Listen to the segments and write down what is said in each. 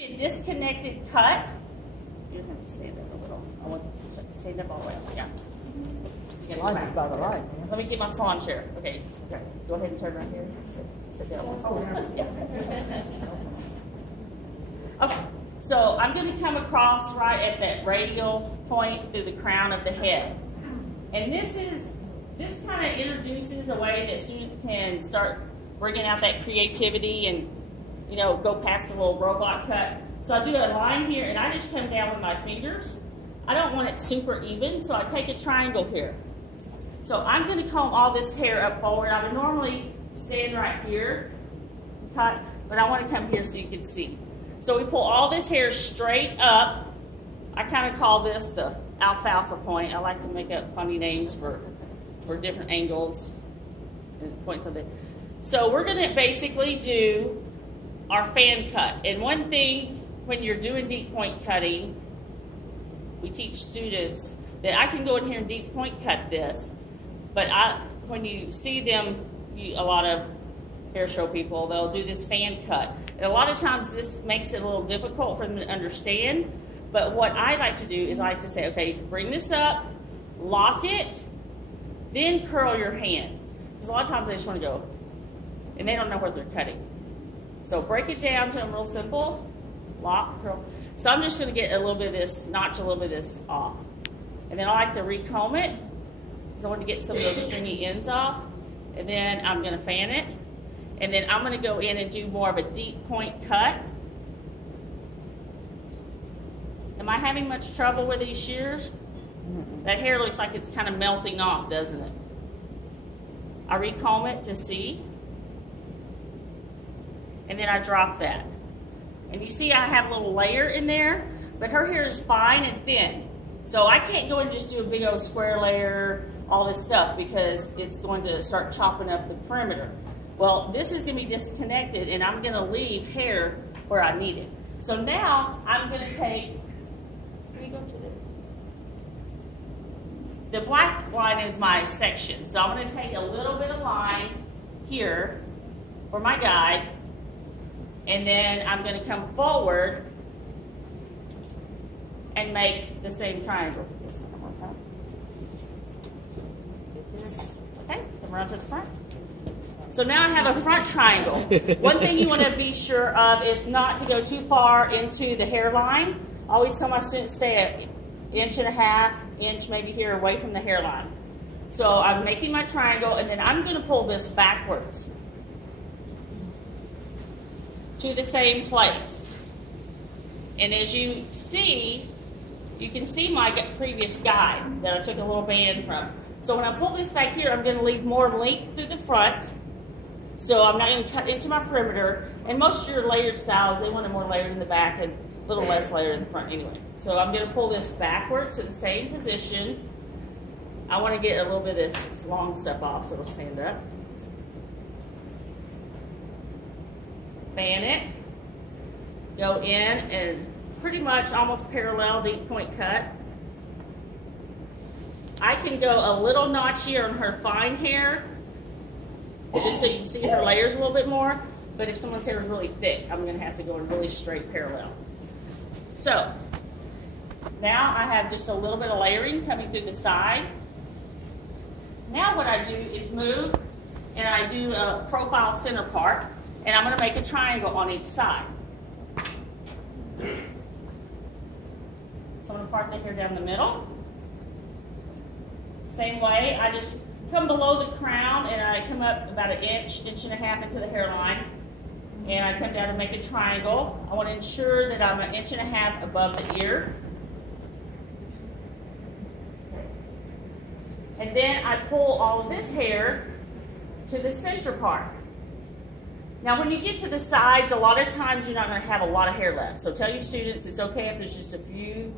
A disconnected cut. You don't have to stand up a little. I want you to stand up all the way up. Yeah. By the light. Let me get my salon chair. Okay. Go ahead and turn right here. Sit down. Yeah. Okay. So I'm going to come across right at that radial point through the crown of the head. And this kind of introduces a way that students can start bringing out that creativity and, you know, go past the little robot cut. So I do a line here, and I just come down with my fingers. I don't want it super even, so I take a triangle here. So I'm going to comb all this hair up forward. I would normally stand right here, cut, but I want to come here so you can see. So we pull all this hair straight up. I kind of call this the alfalfa point. I like to make up funny names for different angles and points of it. So we're going to basically do our fan cut. And one thing when you're doing deep point cutting, we teach students that I can go in here and deep point cut this, but when you see them, a lot of hair show people, they'll do this fan cut. And a lot of times this makes it a little difficult for them to understand, but what I like to do is I like to say, okay, bring this up, lock it, then curl your hand. Because a lot of times they just want to go, and they don't know what they're cutting. So break it down to them real simple, lock, curl. So I'm just going to get a little bit of this, notch a little bit of this off. And then I like to recomb it, because I want to get some of those stringy ends off. And then I'm going to fan it. And then I'm going to go in and do more of a deep point cut. Am I having much trouble with these shears? That hair looks like it's kind of melting off, doesn't it? I recomb it to see. And then I drop that. And you see I have a little layer in there, but her hair is fine and thin. So I can't go and just do a big old square layer, all this stuff, because it's going to start chopping up the perimeter. Well, this is going to be disconnected, and I'm going to leave hair where I need it. So now I'm going to take, can we go to the black line is my section. So I'm going to take a little bit of line here for my guide, and then I'm going to come forward and make the same triangle. This one more time. Get this, okay, come around to the front. So now I have a front triangle. One thing you want to be sure of is not to go too far into the hairline. I always tell my students stay an inch and a half, inch maybe here away from the hairline. So I'm making my triangle, and then I'm going to pull this backwards to the same place. And as you see, you can see my previous guide that I took a little band from. So when I pull this back here, I'm going to leave more length through the front. So I'm not going to cut into my perimeter. And most of your layered styles, they want it more layered in the back and a little less layered in the front anyway. So I'm going to pull this backwards to the same position. I want to get a little bit of this long stuff off so it'll stand up. Fan it. Go in and pretty much almost parallel deep point cut. I can go a little notchier on her fine hair, just so you can see her layers a little bit more. But if someone's hair is really thick, I'm going to have to go in really straight parallel. So now I have just a little bit of layering coming through the side. Now what I do is move, and I do a profile center part, and I'm going to make a triangle on each side. So I'm going to part the hair down the middle. Same way, I just come below the crown, and I come up about an inch, inch and a half into the hairline, and I come down and make a triangle. I want to ensure that I'm an inch and a half above the ear. And then I pull all of this hair to the center part. Now when you get to the sides, a lot of times you're not going to have a lot of hair left. So tell your students it's okay if there's just a few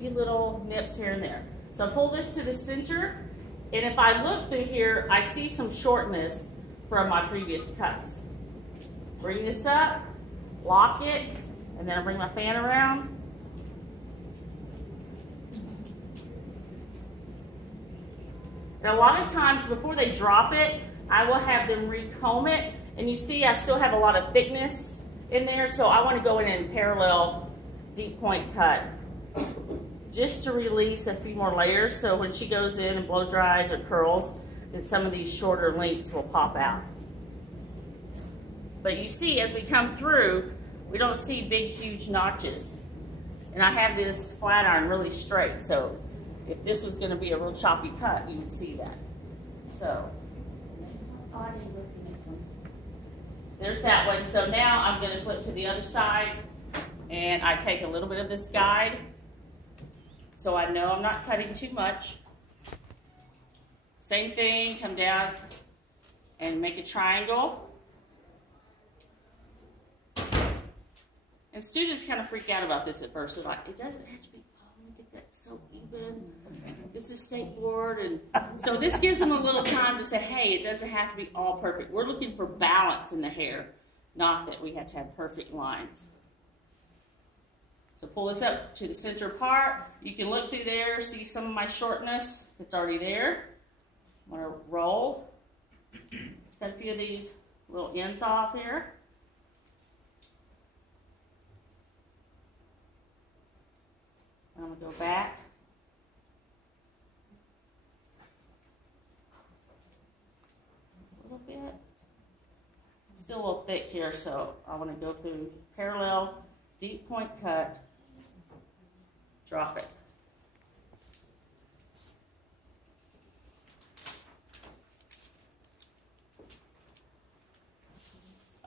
little nips here and there. So I pull this to the center, and if I look through here, I see some shortness from my previous cuts. Bring this up, lock it, and then I bring my fan around. And a lot of times before they drop it, I will have them recomb it, and you see I still have a lot of thickness in there, so I want to go in and parallel deep point cut just to release a few more layers, so when she goes in and blow dries or curls, then some of these shorter lengths will pop out. But you see, as we come through, we don't see big, huge notches. And I have this flat iron really straight, so if this was going to be a real choppy cut, you would see that. So, oh, I didn't go to the next one. There's that one. So now I'm going to flip to the other side, and I take a little bit of this guide, so I know I'm not cutting too much. Same thing, come down and make a triangle. And students kind of freak out about this at first. They're like, it doesn't have to be, oh, look at that, so even. This is state board. And so this gives them a little time to say, hey, it doesn't have to be all perfect. We're looking for balance in the hair, not that we have to have perfect lines. So pull this up to the center part. You can look through there, see some of my shortness. It's already there. I'm going to roll. Cut a few of these little ends off here. I'm going to go back. A little bit. Still a little thick here, so I want to go through parallel, deep point cut, drop it.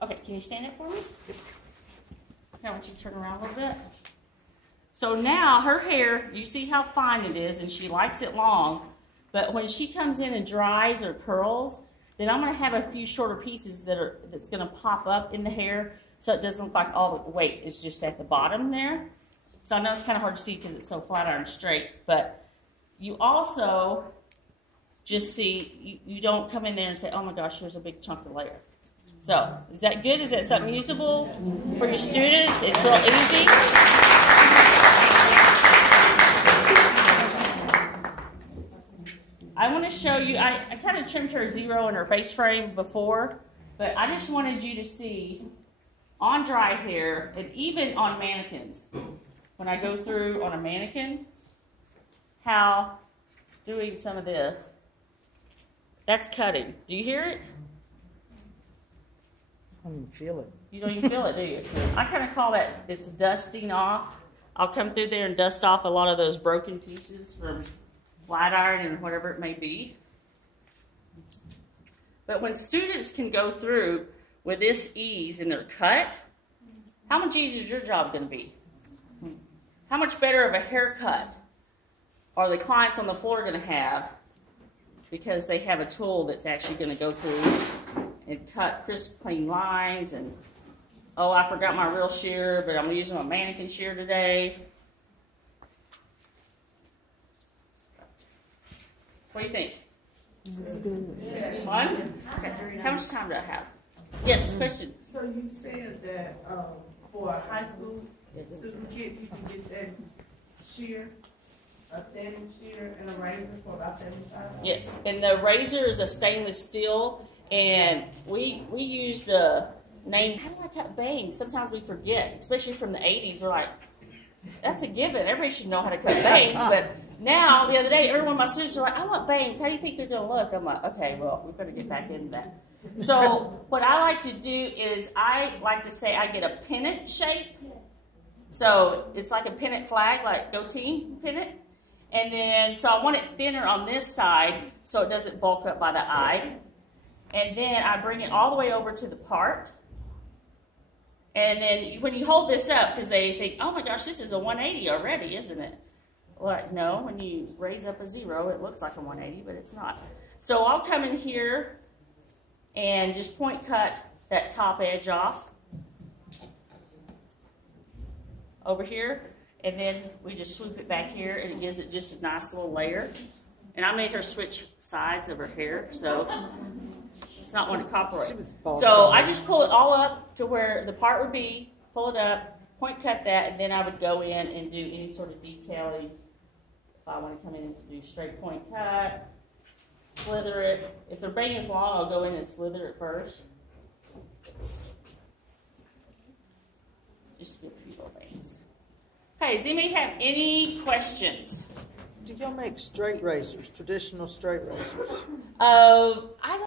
Okay, can you stand up for me? I want you to turn around a little bit. So now her hair, you see how fine it is, and she likes it long, but when she comes in and dries or curls, then I'm going to have a few shorter pieces that's going to pop up in the hair, so it doesn't look like all the weight is just at the bottom there. So I know it's kind of hard to see because it's so flat iron straight, but you also just see, you don't come in there and say, oh my gosh, here's a big chunk of layer. So, is that good? Is that something usable for your students? It's real easy. I want to show you, I kind of trimmed her 0 in her face frame before, but I just wanted you to see on dry hair and even on mannequins, when I go through on a mannequin, how doing some of this, that's cutting. Do you hear it? I don't even feel it. You don't even feel it, do you? I kind of call that, it's dusting off. I'll come through there and dust off a lot of those broken pieces from flat iron and whatever it may be. But when students can go through with this ease in their cut, how much easier is your job going to be? How much better of a haircut are the clients on the floor going to have because they have a tool that's actually going to go through and cut crisp, clean lines, and, oh, I forgot my real shear, but I'm using my mannequin shear today. What do you think? It's good. Fun? Okay. How much time do I have? Yes, question. So you said that for a high school student kid, you can get that shear, a thin shear, and a razor for about $75? Yes, and the razor is a stainless steel, and we use the name, how do I cut bangs? Sometimes we forget, especially from the 80s. We're like, that's a given. Everybody should know how to cut bangs, but now, the other day, every one of my students are like, I want bangs. How do you think they're going to look? I'm like, okay, well, we better get back into that. So what I like to do is I like to say I get a pennant shape. So it's like a pennant flag, like go team pennant. And then, so I want it thinner on this side so it doesn't bulk up by the eye. And then I bring it all the way over to the part. And then when you hold this up, because they think, oh my gosh, this is a 180 already, isn't it? Like, no, when you raise up a 0, it looks like a 180, but it's not. So I'll come in here and just point cut that top edge off over here, and then we just swoop it back here, and it gives it just a nice little layer. And I made her switch sides of her hair, so it's not one to copyright. So I just pull it all up to where the part would be, pull it up, point cut that, and then I would go in and do any sort of detailing. If I want to come in and do straight point cut, slither it. If their bang is long, I'll go in and slither it first. Just a few little things. Okay, does anybody have any questions? Do y'all make straight razors, traditional straight razors? I don't